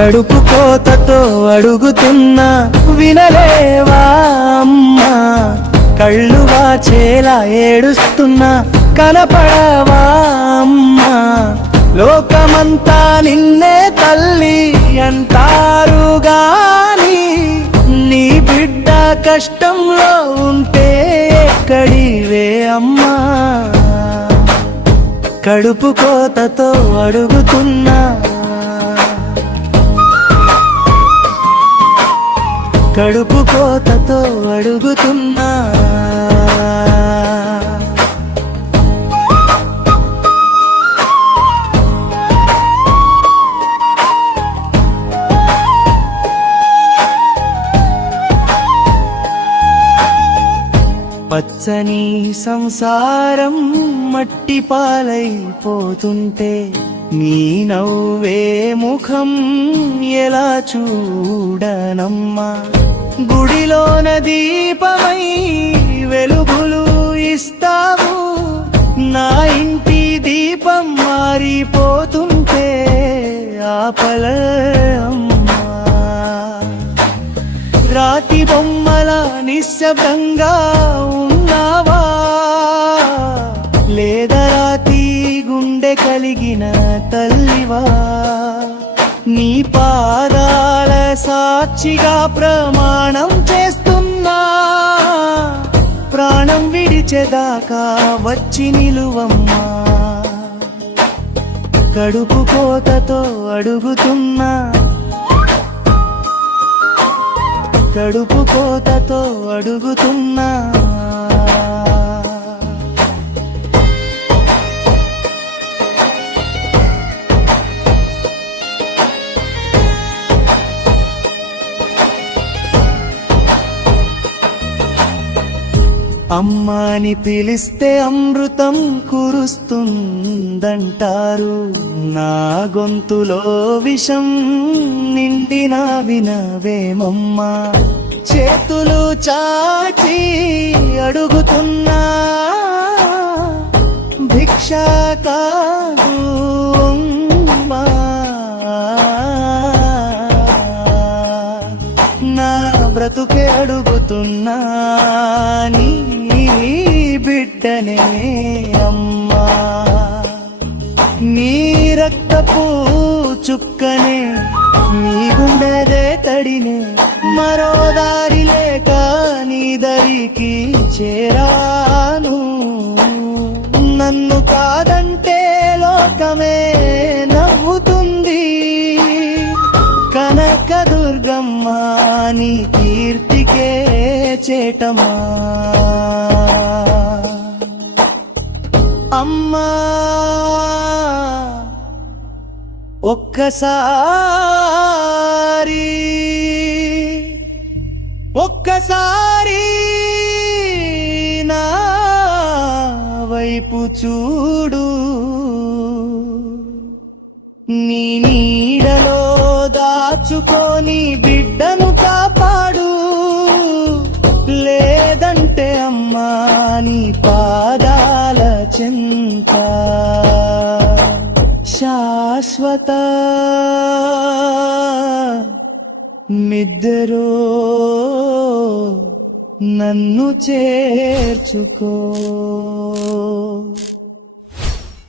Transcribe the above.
కడుపు కోతతో అడుగుతున్నా వినలేవా అమ్మా, కళ్ళు వాచేలా ఏడుస్తున్నా కనపడవా అమ్మా, లోకమంతా నిన్నే తల్లి అంటారు గాని నీ బిడ్డ కష్టంలో ఉంటే ఎక్కడివే అమ్మా, కడుపు కోతతో అడుగుతున్నా, కడుపు కోతతో అడుగుతున్నా. పచ్చని సంసారం మట్టి పాలైపోతుంటే నీ నవ్వే ముఖం ఎలా చూడనమ్మా, గుడిలోన దీపమై వెలుగులు ఇస్తావు, నా ఇంటి దీపం మారిపోతుంటే ఆపలమ్మా, రాతి బొమ్మల నిశ్శబ్దంగా ఉన్నావా, లేదా రాతి గుండె కలిగిన తల్లివా, నీ పాదాల సాక్షిగా ప్రమాణం చేస్తున్నా, ప్రాణం విడిచేదాకా వచ్చి నిలువమ్మా, కడుపు కోతతో అడుగుతున్నా, కడుపు కోతతో అడుగుతున్నా. అమ్మాని పిలిస్తే అమృతం కురుస్తుందంటారు, నా గొంతులో విషం నిండిన వినవేమమ్మా, చేతులు చాచి అడుగుతున్నా భిక్ష కాదు అమ్మా, నా బ్రతుకే అడుగుతున్నా నీ బిడ్డనే అమ్మా, నీ రక్తపు చుక్కనే నీ గుండెదే తడినే, మరో దారి లేక నీ దరికి చేరాను, నన్ను కాదంటే లోకమే నవ్వుతుంది, కనక దుర్గమ్మ నీ కీర్తికే చేటమా, అమ్మా ఒక్కసారి ఒక్కసారి నా వైపు చూడు, నీ నీడలో దాచుకొని బిడ్డను కాపాడు, లేదంటే అమ్మా నీ పాదాల చెంత శాశ్వత మిద్దెలో నన్ను చేర్చుకో.